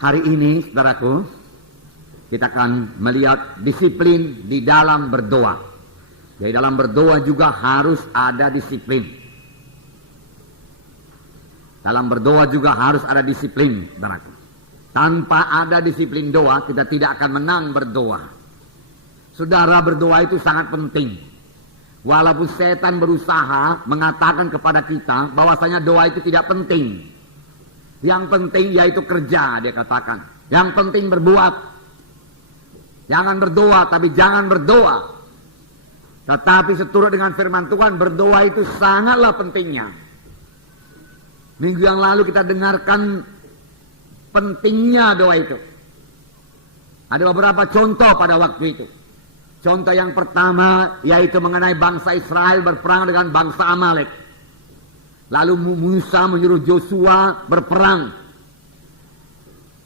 Hari ini, saudaraku, kita akan melihat disiplin di dalam berdoa. Jadi dalam berdoa juga harus ada disiplin. Dalam berdoa juga harus ada disiplin, saudaraku. Tanpa ada disiplin doa, kita tidak akan menang berdoa. Saudara, berdoa itu sangat penting. Walaupun setan berusaha mengatakan kepada kita bahwasanya doa itu tidak penting. Yang penting yaitu kerja, dia katakan. Yang penting berbuat. Jangan berdoa, tapi jangan berdoa. Tetapi seturut dengan firman Tuhan, berdoa itu sangatlah pentingnya. Minggu yang lalu kita dengarkan pentingnya doa itu. Ada beberapa contoh pada waktu itu. Contoh yang pertama yaitu mengenai bangsa Israel berperang dengan bangsa Amalek. Lalu Musa menyuruh Joshua berperang.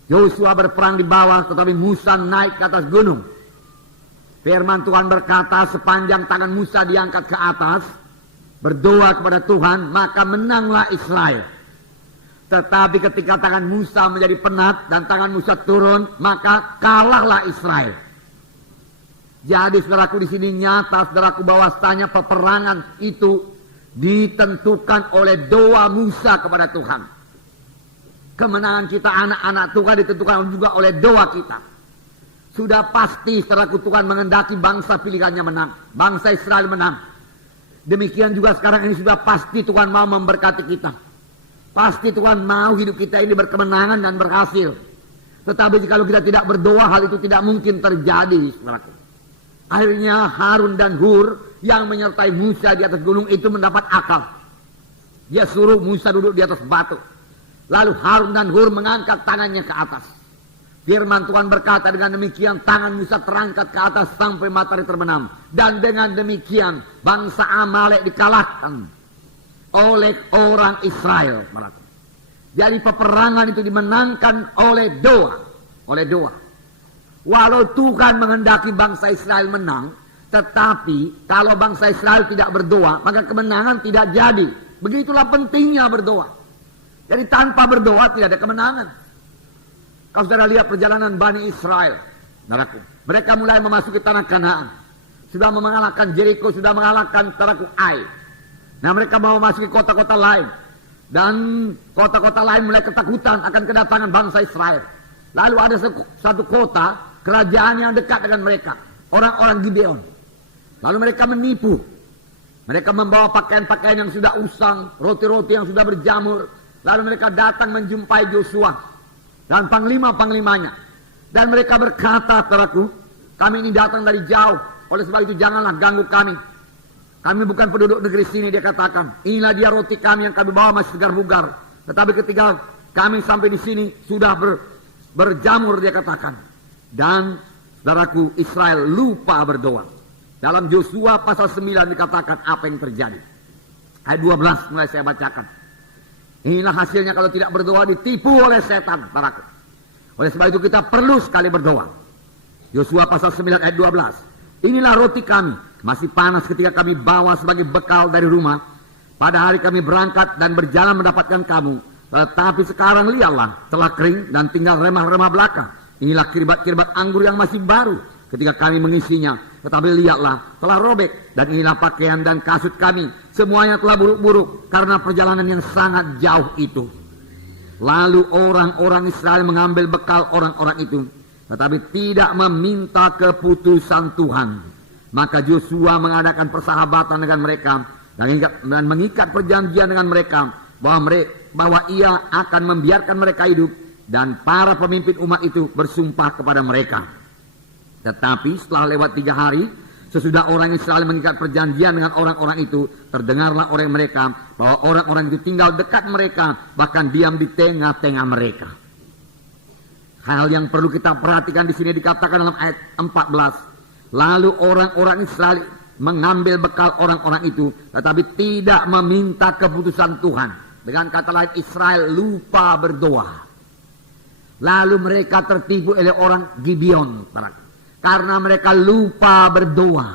Joshua berperang di bawah, tetapi Musa naik ke atas gunung. Firman Tuhan berkata, sepanjang tangan Musa diangkat ke atas, berdoa kepada Tuhan, maka menanglah Israel. Tetapi ketika tangan Musa menjadi penat dan tangan Musa turun, maka kalahlah Israel. Jadi saudaraku, di sini nyata saudaraku bahwasanya peperangan itu ditentukan oleh doa Musa kepada Tuhan. Kemenangan kita anak-anak Tuhan ditentukan juga oleh doa kita. Sudah pasti saudaraku, Tuhan mengendaki bangsa pilihannya menang, bangsa Israel menang. Demikian juga sekarang ini sudah pasti Tuhan mau memberkati kita. Pasti Tuhan mau hidup kita ini berkemenangan dan berhasil. Tetapi jika kita tidak berdoa, hal itu tidak mungkin terjadi, saudaraku. Akhirnya Harun dan Hur yang menyertai Musa di atas gunung itu mendapat akal. Dia suruh Musa duduk di atas batu. Lalu Harun dan Hur mengangkat tangannya ke atas. Firman Tuhan berkata, dengan demikian tangan Musa terangkat ke atas sampai matahari terbenam. Dan dengan demikian bangsa Amalek dikalahkan oleh orang Israel. Jadi peperangan itu dimenangkan oleh doa. Oleh doa. Walau Tuhan menghendaki bangsa Israel menang, tetapi kalau bangsa Israel tidak berdoa, maka kemenangan tidak jadi. Begitulah pentingnya berdoa. Jadi tanpa berdoa tidak ada kemenangan. Kalau saudara lihat perjalanan Bani Israel, saudaraku, mereka mulai memasuki tanah Kanaan. Sudah mengalahkan Jericho, sudah mengalahkan saudaraku Ai. Nah, mereka mau memasuki kota-kota lain. Dan kota-kota lain mulai ketakutan akan kedatangan bangsa Israel. Lalu ada satu kota, kerajaan yang dekat dengan mereka, orang-orang Gibeon. Lalu mereka menipu. Mereka membawa pakaian-pakaian yang sudah usang, roti-roti yang sudah berjamur. Lalu mereka datang menjumpai Joshua dan panglima-panglimanya. Dan mereka berkata, saudaraku, kami ini datang dari jauh. Oleh sebab itu janganlah ganggu kami. Kami bukan penduduk negeri sini, dia katakan. Inilah dia roti kami yang kami bawa masih segar-bugar. Tetapi ketika kami sampai di sini sudah berjamur, dia katakan. Dan saudaraku, Israel lupa berdoa. Dalam Joshua pasal 9 dikatakan apa yang terjadi. Ayat 12 mulai saya bacakan. Inilah hasilnya kalau tidak berdoa, ditipu oleh setan, saudaraku. Oleh sebab itu kita perlu sekali berdoa. Joshua pasal 9 ayat 12. Inilah roti kami, masih panas ketika kami bawa sebagai bekal dari rumah. Pada hari kami berangkat dan berjalan mendapatkan kamu. Tetapi sekarang lihatlah, telah kering dan tinggal remah-remah belaka. Inilah kirbat-kirbat anggur yang masih baru ketika kami mengisinya. Tetapi lihatlah, telah robek. Dan inilah pakaian dan kasut kami. Semuanya telah buruk-buruk karena perjalanan yang sangat jauh itu. Lalu orang-orang Israel mengambil bekal orang-orang itu. Tetapi tidak meminta keputusan Tuhan. Maka Joshua mengadakan persahabatan dengan mereka. Dan mengikat perjanjian dengan mereka. Bahwa ia akan membiarkan mereka hidup. Dan para pemimpin umat itu bersumpah kepada mereka. Tetapi setelah lewat 3 hari, sesudah orang Israel mengikat perjanjian dengan orang-orang itu, terdengarlah oleh mereka bahwa orang-orang itu tinggal dekat mereka, bahkan diam di tengah-tengah mereka. Hal yang perlu kita perhatikan di sini dikatakan dalam ayat 14. Lalu orang-orang Israel mengambil bekal orang-orang itu, tetapi tidak meminta keputusan Tuhan. Dengan kata lain, Israel lupa berdoa. Lalu mereka tertipu oleh orang Gibeon, karena mereka lupa berdoa.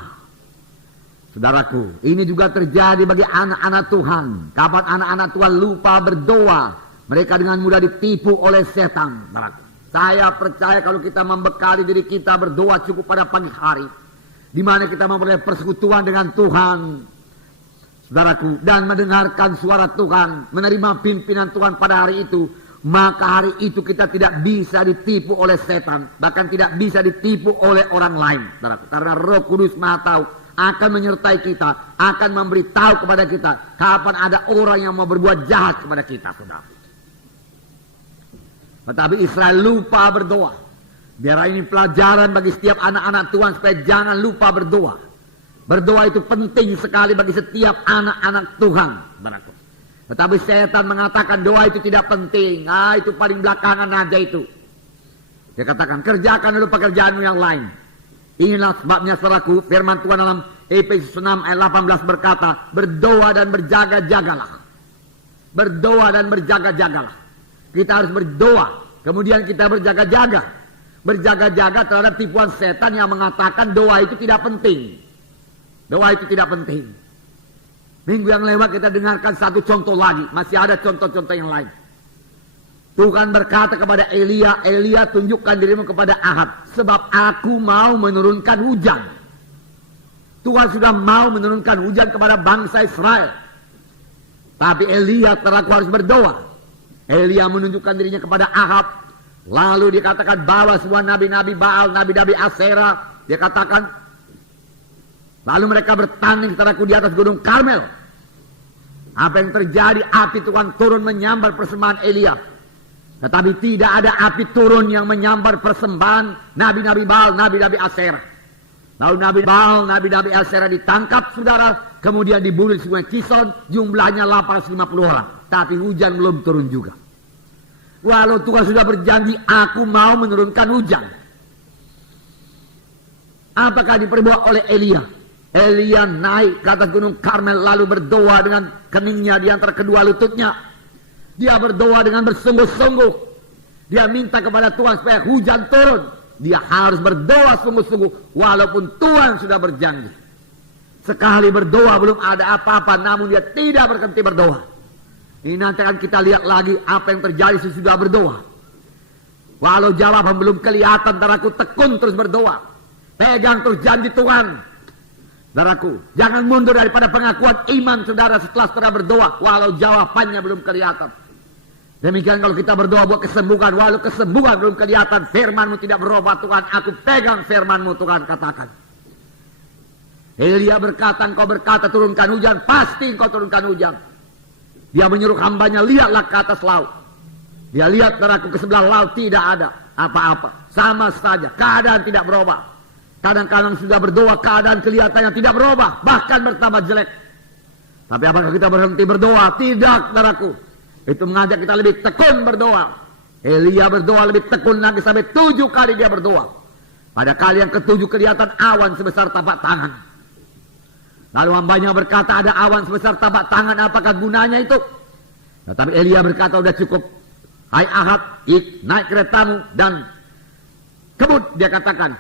Saudaraku, ini juga terjadi bagi anak-anak Tuhan. Kapan anak-anak Tuhan lupa berdoa, mereka dengan mudah ditipu oleh setan. Saudaraku, Saya percaya kalau kita membekali diri kita berdoa cukup pada pagi hari, di mana kita memperoleh persekutuan dengan Tuhan, saudaraku, dan mendengarkan suara Tuhan, menerima pimpinan Tuhan pada hari itu, maka hari itu kita tidak bisa ditipu oleh setan, bahkan tidak bisa ditipu oleh orang lain, saudaraku. Karena Roh Kudus Maha Tahu akan menyertai kita, akan memberitahu kepada kita kapan ada orang yang mau berbuat jahat kepada kita, saudara. Tetapi Israel lupa berdoa. Biar ini pelajaran bagi setiap anak-anak Tuhan supaya jangan lupa berdoa. Berdoa itu penting sekali bagi setiap anak-anak Tuhan, saudaraku. Tetapi setan mengatakan doa itu tidak penting. Itu paling belakangan aja itu. Dia katakan, kerjakan dulu pekerjaanmu yang lain. Inilah sebabnya, saudaraku, firman Tuhan dalam Efesus 6 ayat 18 berkata, berdoa dan berjaga-jagalah. Berdoa dan berjaga-jagalah. Kita harus berdoa, kemudian kita berjaga-jaga. Berjaga-jaga terhadap tipuan setan yang mengatakan doa itu tidak penting. Doa itu tidak penting. Minggu yang lewat kita dengarkan satu contoh lagi. Masih ada contoh-contoh yang lain. Tuhan berkata kepada Elia, Elia tunjukkan dirimu kepada Ahab, sebab aku mau menurunkan hujan. Tuhan sudah mau menurunkan hujan kepada bangsa Israel. Tapi Elia terlaku harus berdoa. Elia menunjukkan dirinya kepada Ahab. Lalu dikatakan bawa semua nabi-nabi Baal, nabi-nabi Asera. Dia katakan, lalu mereka bertanding terlaku di atas gunung Karmel. Apa yang terjadi? Api Tuhan turun menyambar persembahan Elia. Tetapi tidak ada api turun yang menyambar persembahan nabi-nabi Baal, nabi-nabi Asera. Lalu nabi Baal, nabi-nabi Asera ditangkap, saudara. Kemudian dibunuh di sungai Kison, jumlahnya 850 orang. Tapi hujan belum turun juga. Walau Tuhan sudah berjanji, aku mau menurunkan hujan. Apakah diperbuat oleh Elia? Elia naik ke atas gunung Karmel lalu berdoa dengan keningnya di antara kedua lututnya. Dia berdoa dengan bersungguh-sungguh. Dia minta kepada Tuhan supaya hujan turun. Dia harus berdoa sungguh-sungguh walaupun Tuhan sudah berjanji. Sekali berdoa belum ada apa-apa, namun dia tidak berhenti berdoa. Ini nanti akan kita lihat lagi apa yang terjadi sesudah berdoa. Walau jawaban belum kelihatan, saudaraku, tekun terus berdoa. Pegang terus janji Tuhan. Saudaraku, jangan mundur daripada pengakuan iman saudara setelah berdoa, walau jawabannya belum kelihatan. Demikian kalau kita berdoa buat kesembuhan, walau kesembuhan belum kelihatan, firman-Mu tidak berubah Tuhan, aku pegang firman-Mu Tuhan, katakan. Elia berkata, engkau berkata turunkan hujan, pasti engkau turunkan hujan. Dia menyuruh hambanya, lihatlah ke atas laut. Dia lihat, saudaraku, ke sebelah laut tidak ada apa-apa, sama saja, keadaan tidak berubah. Kadang-kadang sudah berdoa, keadaan kelihatannya tidak berubah, bahkan bertambah jelek. Tapi apakah kita berhenti berdoa? Tidak, saudaraku. Itu mengajak kita lebih tekun berdoa. Elia berdoa lebih tekun lagi sampai 7 kali dia berdoa. Pada kali yang ke-7 kelihatan awan sebesar tapak tangan. Lalu hambanya berkata, ada awan sebesar tapak tangan, apakah gunanya itu? Tetapi Elia berkata, udah cukup. Hai Ahab, naik keretamu dan kebut, dia katakan,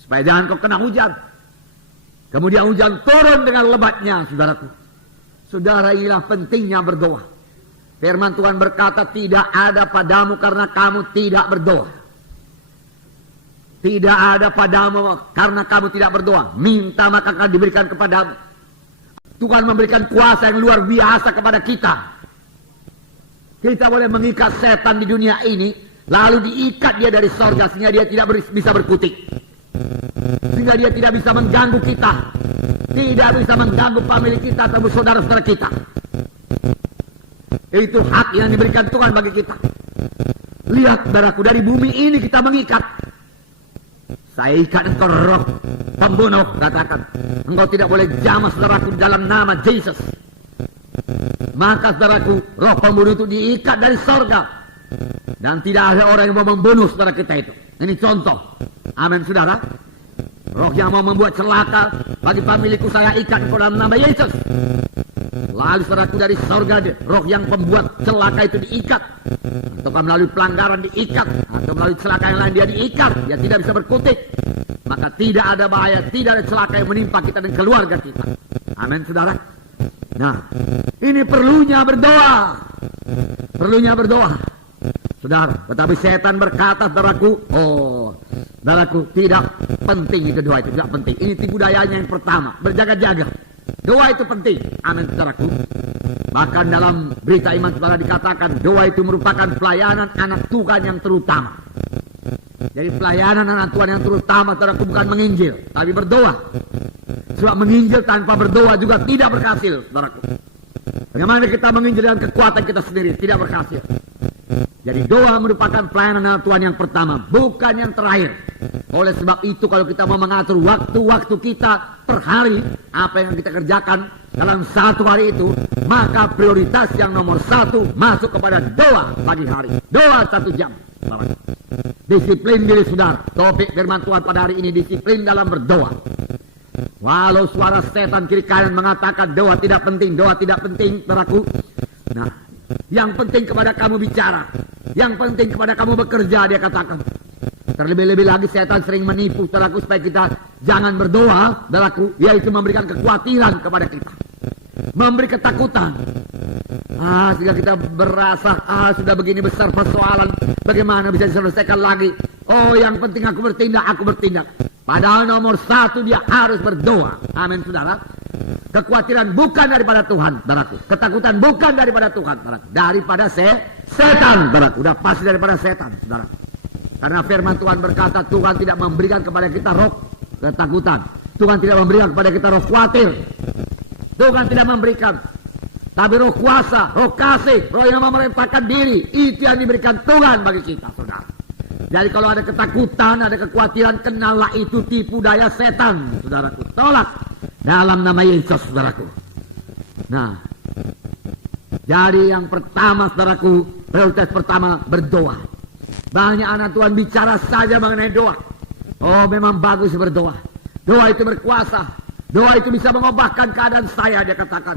supaya jangan kau kena hujan. Kemudian hujan turun dengan lebatnya, saudaraku. Saudara, inilah pentingnya berdoa. Firman Tuhan berkata, tidak ada padamu karena kamu tidak berdoa. Tidak ada padamu karena kamu tidak berdoa. Minta maka akan diberikan kepadamu. Tuhan memberikan kuasa yang luar biasa kepada kita. Kita boleh mengikat setan di dunia ini, lalu diikat dia dari sorga sehingga dia tidak bisa berkutik. Sehingga dia tidak bisa mengganggu kita. Tidak bisa mengganggu famili kita atau saudara-saudara kita. Itu hak yang diberikan Tuhan bagi kita. Lihat, saudaraku, dari bumi ini kita mengikat. Saya ikat engkau roh pembunuh, katakan. Engkau tidak boleh jamah, saudaraku, dalam nama Yesus. Maka, saudaraku, roh pembunuh itu diikat dari sorga. Dan tidak ada orang yang mau membunuh saudara kita itu. Ini contoh. Amin, saudara. Roh yang mau membuat celaka bagi familiku saya ikat engkau dalam nama Yesus. Lalu saudaraku, dari sorga, roh yang pembuat celaka itu diikat. Atau melalui pelanggaran diikat. Atau melalui celaka yang lain dia diikat. Dia tidak bisa berkutik. Maka tidak ada bahaya, tidak ada celaka yang menimpa kita dan keluarga kita. Amin, saudara. Nah, ini perlunya berdoa. Perlunya berdoa. Saudara, tetapi setan berkata, saudaraku, saudaraku, tidak penting itu doa, itu tidak penting. Ini tipu dayanya yang pertama, berjaga-jaga. Doa itu penting, amin saudaraku. Bahkan dalam berita iman saudara dikatakan, doa itu merupakan pelayanan anak Tuhan yang terutama. Jadi pelayanan anak Tuhan yang terutama, saudaraku, bukan menginjil, tapi berdoa. Sebab menginjil tanpa berdoa juga tidak berhasil, saudaraku. Bagaimana kita menginjil dengan kekuatan kita sendiri, tidak berhasil. Jadi doa merupakan pelayanan anak Tuhan yang pertama, bukan yang terakhir. Oleh sebab itu kalau kita mau mengatur waktu-waktu kita per hari, apa yang kita kerjakan dalam satu hari itu, maka prioritas yang nomor satu masuk kepada doa pagi hari. Doa 1 jam. Disiplin diri saudara. Topik firman Tuhan pada hari ini, disiplin dalam berdoa. Walau suara setan kiri kanan mengatakan doa tidak penting, saudaraku. Nah, yang penting kepada kamu bicara, yang penting kepada kamu bekerja, dia katakan. Terlebih-lebih lagi setan sering menipu saudaraku supaya kita jangan berdoa, saudaraku, yaitu memberikan kekhawatiran kepada kita, memberi ketakutan. Sehingga kita berasa, sudah begini besar persoalan, bagaimana bisa diselesaikan lagi? Oh, yang penting aku bertindak. Padahal nomor satu dia harus berdoa. Amin saudara. Kekhawatiran bukan daripada Tuhan, saudaraku. Ketakutan bukan daripada Tuhan, saudaraku. Daripada setan, saudaraku. Udah pasti daripada setan, saudara. Karena firman Tuhan berkata, Tuhan tidak memberikan kepada kita roh ketakutan. Tuhan tidak memberikan kepada kita roh khawatir. Tuhan tidak memberikan. Tapi roh kuasa, roh kasih, roh yang memerintahkan diri, itu yang diberikan Tuhan bagi kita, saudara. Jadi kalau ada ketakutan, ada kekhawatiran, kenallah itu tipu daya setan, saudaraku. Tolak dalam nama Yesus, saudaraku. Nah, jadi yang pertama, saudaraku, prioritas pertama berdoa. Banyak anak Tuhan bicara saja mengenai doa. Oh, memang bagus berdoa. Doa itu berkuasa. Doa itu bisa mengubahkan keadaan saya, dia katakan.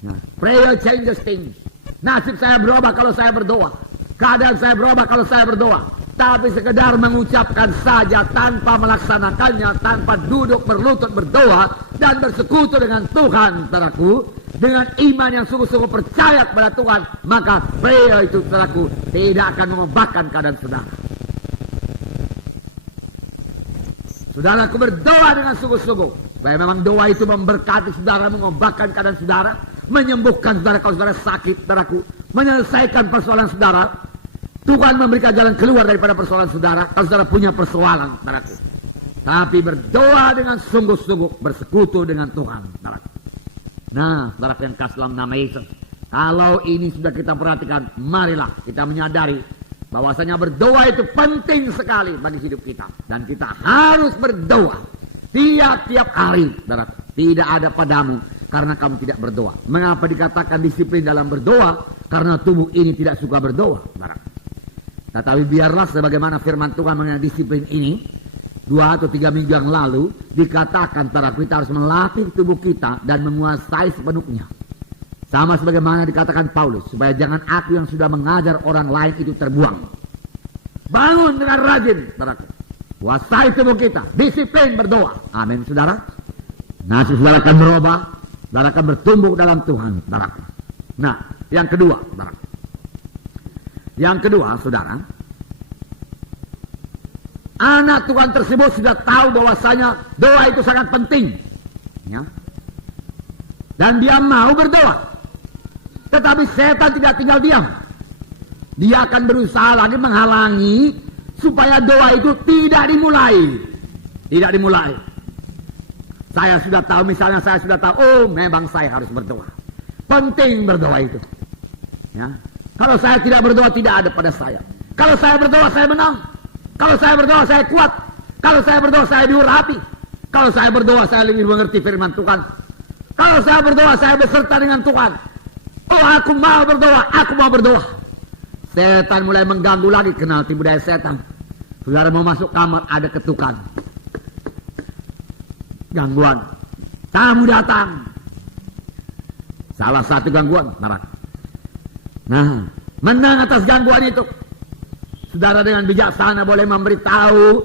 Nah, prayer changes things. Nasib saya berubah kalau saya berdoa. Keadaan saya berubah kalau saya berdoa. Tapi sekedar mengucapkan saja tanpa melaksanakannya, tanpa duduk berlutut berdoa dan bersekutu dengan Tuhan, saudaraku, dengan iman yang sungguh-sungguh percaya kepada Tuhan, maka prayer itu, saudaraku, tidak akan mengubahkan keadaan saudara. Saudaraku berdoa dengan sungguh-sungguh, supaya memang doa itu memberkati saudara, mengubahkan keadaan saudara, menyembuhkan saudara kalau saudara sakit, saudaraku, menyelesaikan persoalan saudara. Tuhan memberikan jalan keluar daripada persoalan saudara kalau saudara punya persoalan, saudaraku. Tapi berdoa dengan sungguh-sungguh, bersekutu dengan Tuhan, saudaraku. Nah, saudara yang kasih dalam nama Yesus, kalau ini sudah kita perhatikan, marilah kita menyadari bahwasanya berdoa itu penting sekali bagi hidup kita. Dan kita harus berdoa tiap-tiap hari, saudaraku. Tidak ada padamu karena kamu tidak berdoa. Mengapa dikatakan disiplin dalam berdoa? Karena tubuh ini tidak suka berdoa, saudaraku. Tetapi biarlah sebagaimana firman Tuhan mengenai disiplin ini, 2 atau 3 minggu yang lalu dikatakan saudaraku, kita harus melatih tubuh kita dan menguasai sepenuhnya. Sama sebagaimana dikatakan Paulus, supaya jangan aku yang sudah mengajar orang lain itu terbuang. Bangun dengan rajin, saudaraku. Kuasai tubuh kita, disiplin berdoa. Amin, saudara. Nasib saudara akan berubah, saudara akan bertumbuh dalam Tuhan, saudaraku. Nah, yang kedua, saudara. Yang kedua, saudara, anak Tuhan tersebut sudah tahu bahwasanya doa itu sangat penting, ya. Dan dia mau berdoa. Tetapi setan tidak tinggal diam. Dia akan berusaha lagi menghalangi supaya doa itu tidak dimulai. Tidak dimulai. Saya sudah tahu, misalnya saya sudah tahu, oh memang saya harus berdoa. Penting berdoa itu, ya. Kalau saya tidak berdoa, tidak ada pada saya. Kalau saya berdoa, saya menang. Kalau saya berdoa, saya kuat. Kalau saya berdoa, saya diurapi. Kalau saya berdoa, saya lebih mengerti firman Tuhan. Kalau saya berdoa, saya beserta dengan Tuhan. Oh, aku mau berdoa, aku mau berdoa. Setan mulai mengganggu lagi, kenal tipu daya setan. Saudara mau masuk kamar, ada ketukan. Gangguan. Tamu datang. Salah satu gangguan, neraka. Nah, menang atas gangguan itu. Saudara dengan bijaksana boleh memberitahu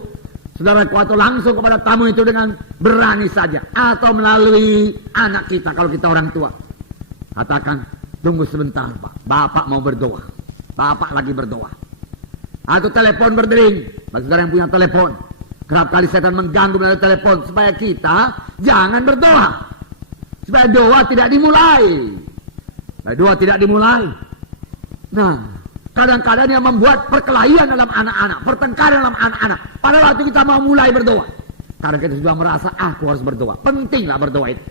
saudara kuat langsung kepada tamu itu dengan berani saja. Atau melalui anak kita kalau kita orang tua. Katakan, tunggu sebentar Pak, Bapak mau berdoa. Bapak lagi berdoa. Atau telepon berdering. Bagi saudara yang punya telepon, kerap kali setan mengganggu melalui telepon supaya kita jangan berdoa. Supaya doa tidak dimulai. Nah, kadang-kadang yang membuat perkelahian dalam anak-anak, pertengkaran dalam anak-anak. Pada waktu kita mau mulai berdoa, karena kita sudah merasa aku harus berdoa. Pentinglah berdoa itu.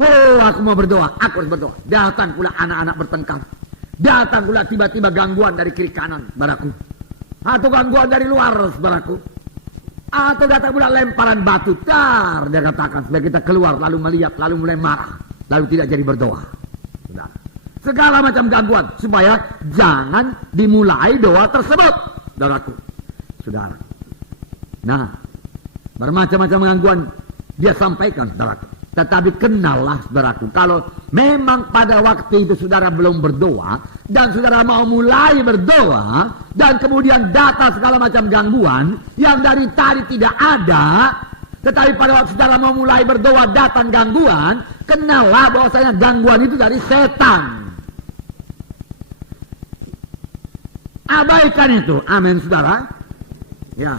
Oh, aku mau berdoa, aku harus berdoa. Datang pula anak-anak bertengkar. Datang pula tiba-tiba gangguan dari kiri kanan, saudaraku. Atau gangguan dari luar, saudaraku. Atau datang pula lemparan batu. Dar, dia katakan, supaya kita keluar, lalu melihat, lalu mulai marah. Lalu tidak jadi berdoa. Saudara. Segala macam gangguan, supaya jangan dimulai doa tersebut, saudaraku. Saudara. Nah, bermacam-macam gangguan dia sampaikan, saudaraku. Tetapi kenallah, saudaraku, kalau memang pada waktu itu saudara belum berdoa, dan saudara mau mulai berdoa, dan kemudian datang segala macam gangguan, yang dari tadi tidak ada, tetapi pada waktu saudara mau mulai berdoa datang gangguan, kenallah bahwasanya gangguan itu dari setan. Abaikan itu, amin saudara. Ya.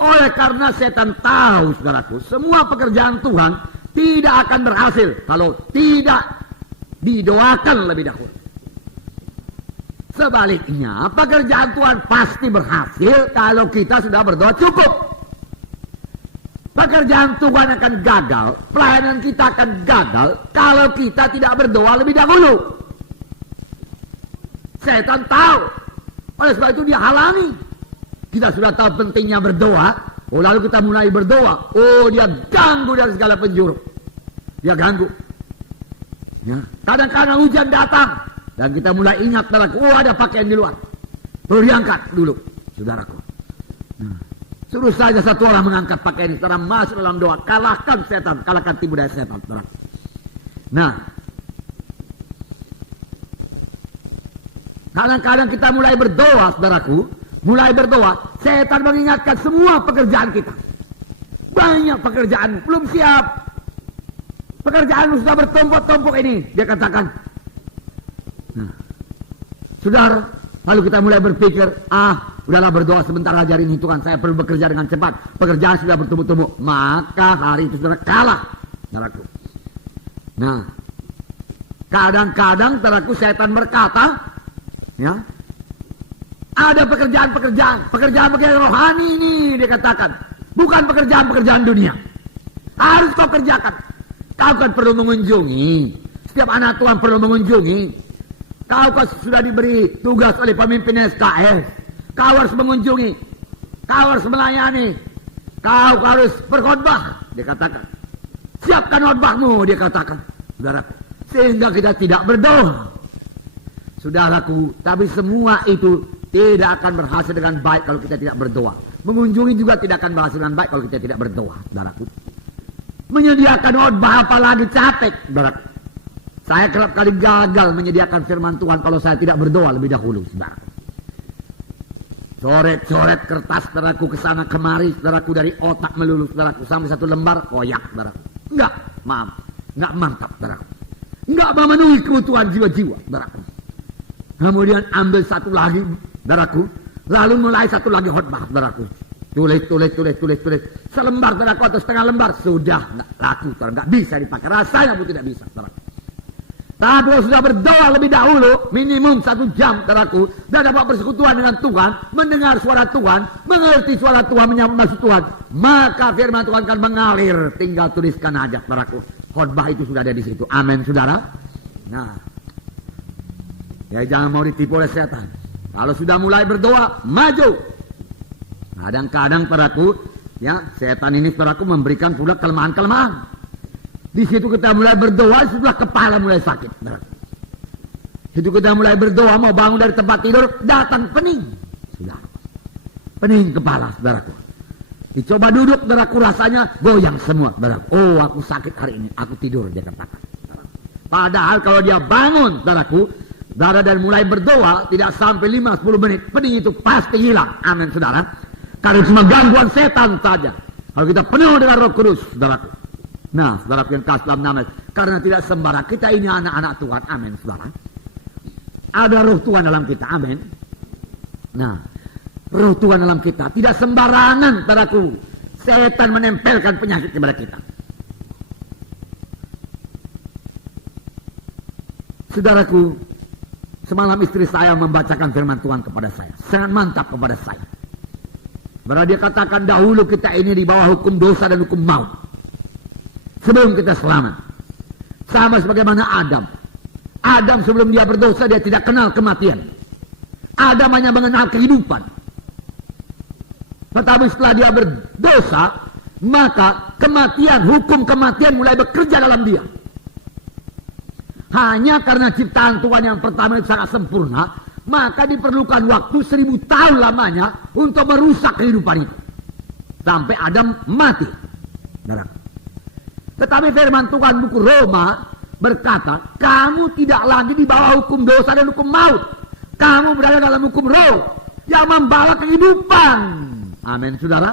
Oleh karena setan tahu, saudaraku, semua pekerjaan Tuhan tidak akan berhasil kalau tidak didoakan lebih dahulu. Sebaliknya, pekerjaan Tuhan pasti berhasil kalau kita sudah berdoa cukup. Pekerjaan Tuhan akan gagal, pelayanan kita akan gagal kalau kita tidak berdoa lebih dahulu. Setan tahu, oleh sebab itu dia halangi. Kita sudah tahu pentingnya berdoa, oh lalu kita mulai berdoa, oh dia ganggu dari segala penjuru. Dia ganggu. Ya. Kadang-kadang hujan datang, dan kita mulai ingat, oh ada pakaian di luar. Perlu diangkat dulu, saudaraku. Suruh saja satu orang mengangkat pakaian, saudara masuk dalam doa, kalahkan setan, kalahkan tipu daya setan, saudaraku. Nah, kadang-kadang kita mulai berdoa, saudaraku. Mulai berdoa, setan mengingatkan semua pekerjaan kita. Banyak pekerjaan, belum siap. Pekerjaan sudah bertumpuk-tumpuk ini, dia katakan. Nah, saudara, lalu kita mulai berpikir, udahlah berdoa sebentar aja ini Tuhan, saya perlu bekerja dengan cepat. Pekerjaan sudah bertumpuk-tumpuk, maka hari itu saudara kalah, saudaraku. Nah, kadang-kadang saudaraku setan berkata, ya, ada pekerjaan rohani ini, dia katakan. Bukan pekerjaan dunia. Harus kau kerjakan. Kau kan perlu mengunjungi. Setiap anak Tuhan perlu mengunjungi. Kau sudah diberi tugas oleh pemimpin SKS. Kau harus mengunjungi. Kau harus melayani. Kau harus berkhotbah, dia katakan. Siapkan khotbahmu, dia katakan. Saudaraku. Sehingga kita tidak berdoa. Saudaraku, tapi semua itu tidak akan berhasil dengan baik kalau kita tidak berdoa. Mengunjungi juga tidak akan berhasil dengan baik kalau kita tidak berdoa, saudaraku. Menyediakan khotbah apalagi capek, saudaraku. Saya kerap kali gagal menyediakan firman Tuhan kalau saya tidak berdoa lebih dahulu, saudaraku. Coret-coret kertas, saudaraku, kesana kemari, saudaraku, dari otak melulu, saudaraku, sampai satu lembar koyak, saudaraku. Enggak mantap, saudaraku. Enggak memenuhi kebutuhan jiwa-jiwa, saudaraku. Kemudian ambil satu lagi, saudaraku, lalu mulai satu lagi khotbah, saudaraku. Tulis. Selembar, saudaraku, atau setengah lembar, sudah nggak laku, saudara, nggak bisa dipakai. Rasanya pun tidak bisa, saudaraku. Tapi kalau sudah berdoa lebih dahulu, minimum 1 jam, saudaraku, dan dapat persekutuan dengan Tuhan, mendengar suara Tuhan, mengerti suara Tuhan, menyambut maksud Tuhan, maka firman Tuhan akan mengalir. Tinggal tuliskan aja, saudaraku. Khotbah itu sudah ada di situ. Amin, saudara. Nah, ya jangan mau ditipu oleh setan. Kalau sudah mulai berdoa, maju. Kadang-kadang, saudaraku, ya setan ini, saudaraku, memberikan pula kelemahan-kelemahan. Di situ kita mulai berdoa, setelah kepala mulai sakit, saudaraku. Situ kita mulai berdoa, mau bangun dari tempat tidur, datang pening, sudah. Pening kepala, saudaraku. Dicoba duduk, saudaraku, rasanya goyang semua, saudaraku. Oh, aku sakit hari ini, aku tidur, dia katakan. Padahal kalau dia bangun, saudaraku, saudara, dan mulai berdoa, tidak sampai 5-10 menit, pening itu pasti hilang. Amin, saudara. Karena cuma gangguan setan saja. Kalau kita penuh dengan Roh Kudus, saudaraku. Nah, saudaraku yang kasih dalam nama, karena tidak sembarang, kita ini anak-anak Tuhan. Amin, saudara. Ada Roh Tuhan dalam kita. Amin. Nah, roh Tuhan dalam kita tidak sembarangan, saudaraku. Setan menempelkan penyakit kepada kita. Saudaraku, semalam istri saya membacakan firman Tuhan kepada saya. Sangat mantap kepada saya. Bahwa dia katakan dahulu kita ini di bawah hukum dosa dan hukum maut. Sebelum kita selamat. Sama sebagaimana Adam. Adam sebelum dia berdosa dia tidak kenal kematian. Adam hanya mengenal kehidupan. Tetapi setelah dia berdosa, maka kematian, hukum kematian mulai bekerja dalam dia. Hanya karena ciptaan Tuhan yang pertama itu sangat sempurna, maka diperlukan waktu 1000 tahun lamanya untuk merusak kehidupan itu. Sampai Adam mati. Tetapi firman Tuhan buku Roma berkata, kamu tidak lagi di bawah hukum dosa dan hukum maut. Kamu berada dalam hukum roh yang membawa kehidupan. Amin, saudara.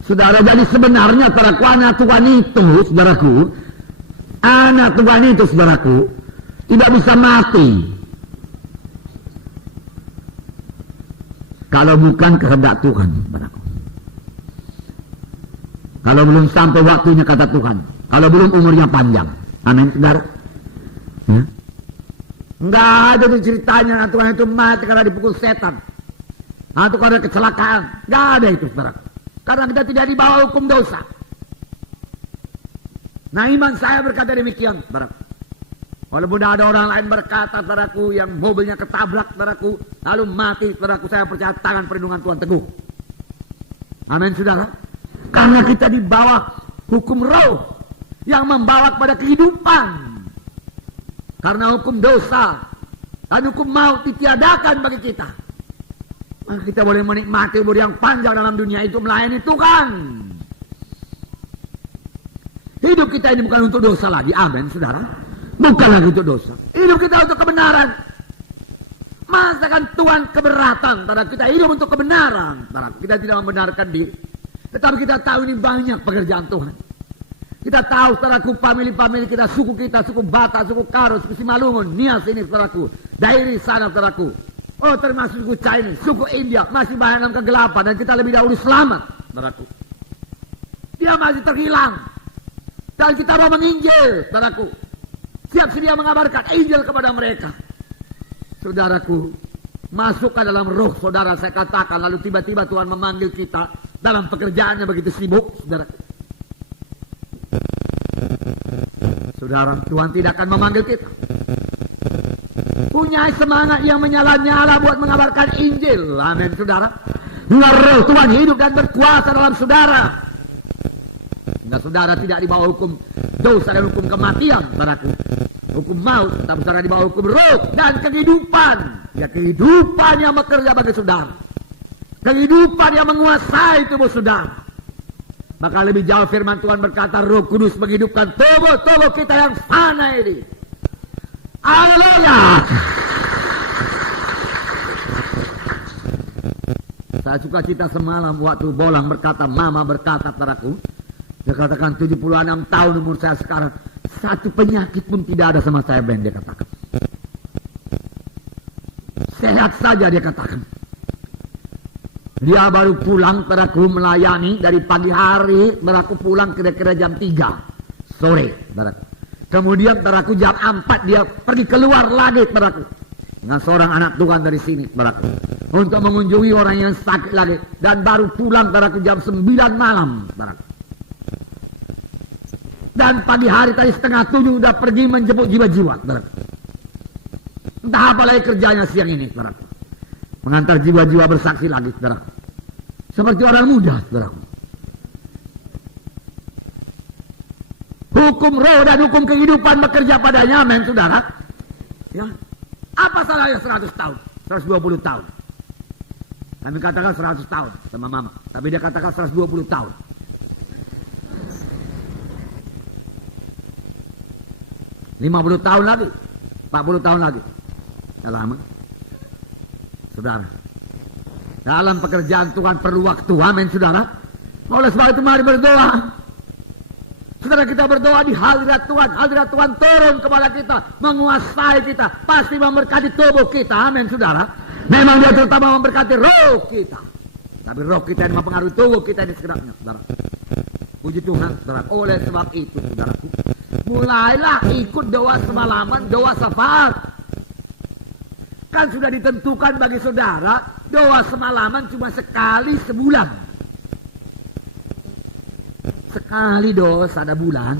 Saudara, jadi sebenarnya saudaraku, anak Tuhan itu, saudaraku, anak Tuhan itu, saudaraku, tidak bisa mati kalau bukan kehendak Tuhan, saudaraku. Kalau belum sampai waktunya kata Tuhan, kalau belum umurnya panjang. Amin, saudara. Enggak ada tuh ceritanya Tuhan itu mati karena dipukul setan atau karena kecelakaan. Enggak ada itu, saudara. Karena kita tidak di bawah hukum dosa. Nah, iman saya berkata demikian, saudara. Walaupun ada orang lain berkata, saudaraku, yang mobilnya ketabrak, saudaraku, lalu mati, saudaraku, saya percaya tangan perlindungan Tuhan teguh. Amin, saudara. Karena kita di bawah hukum roh yang membawa kepada kehidupan. Karena hukum dosa dan hukum maut ditiadakan bagi kita, maka kita boleh menikmati umur yang panjang dalam dunia itu melayani Tuhan. Hidup kita ini bukan untuk dosa lagi, amin, saudara. Bukan lagi untuk dosa. Hidup kita untuk kebenaran. Masakan Tuhan keberatan, saudara, kita hidup untuk kebenaran, saudara. Kita tidak membenarkan diri, tetapi kita tahu ini banyak pekerjaan Tuhan. Kita tahu, saudaraku, famili-famili kita, suku Batak, suku Karo, suku Simalungun, Nias ini, saudaraku, Dairi sana, saudaraku. Oh, termasuk suku Chinese, suku India, masih banyak dalam kegelapan, dan kita lebih dahulu selamat, saudaraku. Dia masih terhilang, dan kita mau menginjil, saudaraku. Siap sedia mengabarkan Injil kepada mereka. Saudaraku, masukkan dalam roh saudara, saya katakan, lalu tiba-tiba Tuhan memanggil kita dalam pekerjaannya begitu sibuk, saudaraku. Saudara, Tuhan tidak akan memanggil kita. Punya semangat yang menyala-nyala buat mengabarkan Injil. Amin, saudara. Roh Tuhan hidup dan berkuasa dalam saudara. Sehingga saudara tidak di bawah hukum dosa dan hukum kematian, saudaraku. Hukum maut, tapi saudara di bawah hukum roh dan kehidupan. Ya, kehidupan yang bekerja bagi saudara. Kehidupan yang menguasai tubuh saudara. Maka lebih jauh firman Tuhan berkata, Roh Kudus menghidupkan tubuh-tubuh kita yang fana ini. Haleluya. Saya suka cita semalam waktu Bolang berkata, Mama berkata, saudaraku, dia katakan 76 tahun umur saya sekarang, satu penyakit pun tidak ada sama saya, Ben, dia katakan. Sehat saja, dia katakan. Dia baru pulang, saudaraku, melayani dari pagi hari, saudaraku, pulang kira-kira jam 3 sore, saudaraku. Kemudian, saudaraku, jam 4 dia pergi keluar lagi, saudaraku, dengan seorang anak Tuhan dari sini, saudaraku, untuk mengunjungi orang yang sakit lagi, dan baru pulang, saudaraku, jam 9 malam, saudaraku. Dan pagi hari tadi 6:30 udah pergi menjemput jiwa-jiwa, saudaraku. Entah apa lagi kerjanya siang ini, saudaraku. Mengantar jiwa-jiwa bersaksi lagi, saudara. Seperti orang muda, saudara. Hukum roh dan hukum kehidupan bekerja padanya, amin, saudara. Ya. Apa salahnya 100 tahun, 120 tahun? Kami katakan 100 tahun sama Mama, tapi dia katakan 120 tahun. $50 tahun lagi, 40 tahun lagi. Tidak lama. Saudara, dalam pekerjaan Tuhan perlu waktu, amin, saudara. Oleh sebab itu mari berdoa Saudara, kita berdoa di hadirat Tuhan. Hadirat Tuhan turun kepada kita, menguasai kita, pasti memberkati tubuh kita. Amin, saudara. Memang dia terutama memberkati roh kita. Tapi roh kita yang mempengaruhi tubuh kita ini segenapnya, saudara. Puji Tuhan, saudara. Oleh sebab itu, saudaraku, mulailah ikut doa semalaman, doa syafaat. Kan sudah ditentukan bagi saudara, doa semalaman cuma sekali sebulan. Sekali doa pada bulan,